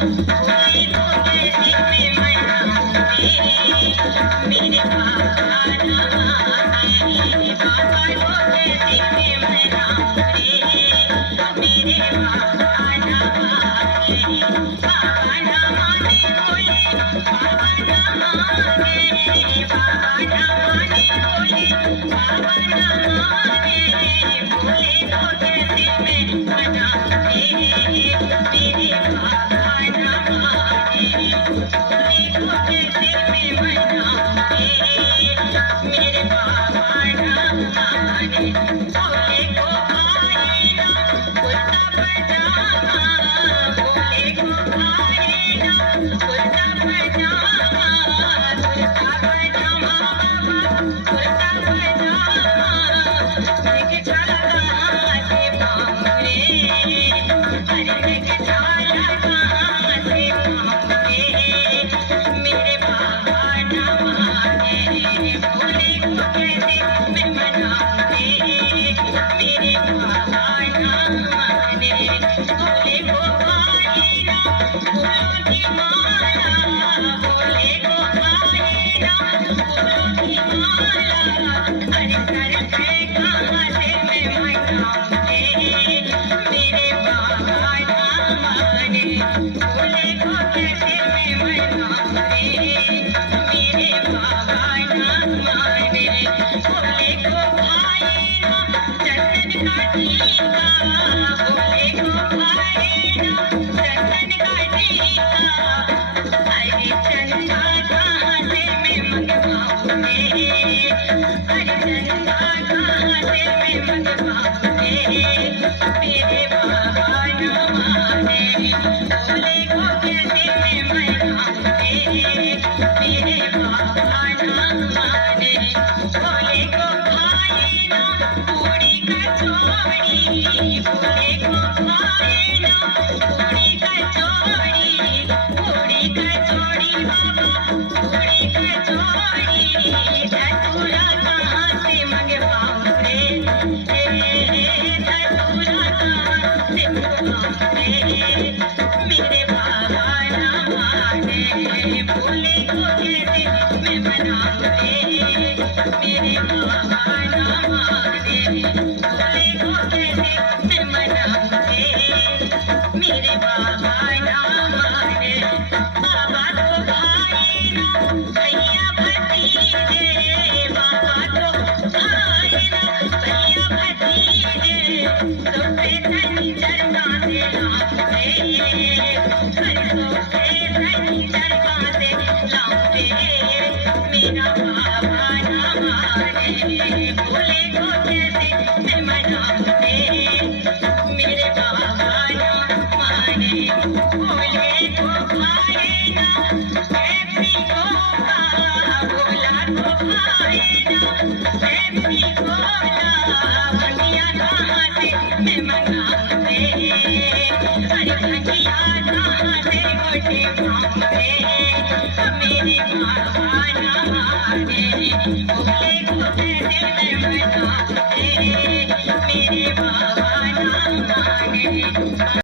भोले को कैसे मैं मनाऊं रे, मेरे बाबा ना माने, बाबा को कैसे मैं मनाऊं रे, मेरे बाबा ना माने, बाबा ना माने भोले, बाबा ना माने, बाबा ना माने भोले, बाबा ना माने, भोले को कैसे मैं मनाऊं रे, मेरे बाबा ना माने, भोले को कैसे मैं मनाऊं रे, मेरे बाबा ना माने, भोले को आए ना कुर्ता पजामा, भोले को आए ना कुर्ता पजामा, कुर्ता पजामा बाबा, कुर्ता पजामा, लेके चला कहाँ से पाऊं रे, अरे लेके चला कहाँ से पाऊं रे, मेरे बाबा ना माने, भोले को कैसे मैं मनाऊं रे, मेरे बाबा ना माने, भोले को आए ना फूलों की माला, भोले को आए ना फूलों की माला, अरे सर पे कहाँ से मैं मनाऊं रे, मेरे बाबा ना माने, भोले को कैसे मैं मनाऊं रे, मेरे बाबा ना माने, भोले को आए ना चंदन का टीका, भोले को आए ना चंदन का टीका, अरे चंदा कहाँ से मैं मंगवाऊं रे, अरे चंदा कहाँ से मैं मंगवाऊं रे, मेरे बाबा ना माने, भोले को कैसे मैं मनाऊं रे, मेरे बाबा ना माने, भोले को आए ना पूरी कचौड़ी, भोले को आए ना पूरी कचौड़ी, पूरी कचौड़ी बाबा, पूरी कचौड़ी, धतूरा कहाँ से मंगवाऊं रे, धतूरा कहाँ से मंगवाऊं रे, मेरे बाबा ना माने, भोले को कैसे मैं मनाऊं रे, मेरे बाबा ना माने, भोले को कैसे मैं मनाऊं रे, मेरे बाबा ना माने, बाबा तो भाई ना भैया भतीजे, बाबा तो भाई ना भैया भतीजे, सबसे धनी दरगाह से लाऊं रे, हर सबसे धनी दरगाह से लाऊं रे, मेरा बाबा ना माने, भोले को कैसे मैं मनाऊं रे, मेरे बाबा ना माने, भोले को आए ना पेप्सी कोला, भोला को आए ना पेप्सी कोला, भंगिया कहाँ से मैं मंगाऊं रे, अरे भंगिया कहाँ से गोटे पाऊं रे, मेरे बाबा ना माने, भोले को कैसे मैं मनाऊं रे, मेरे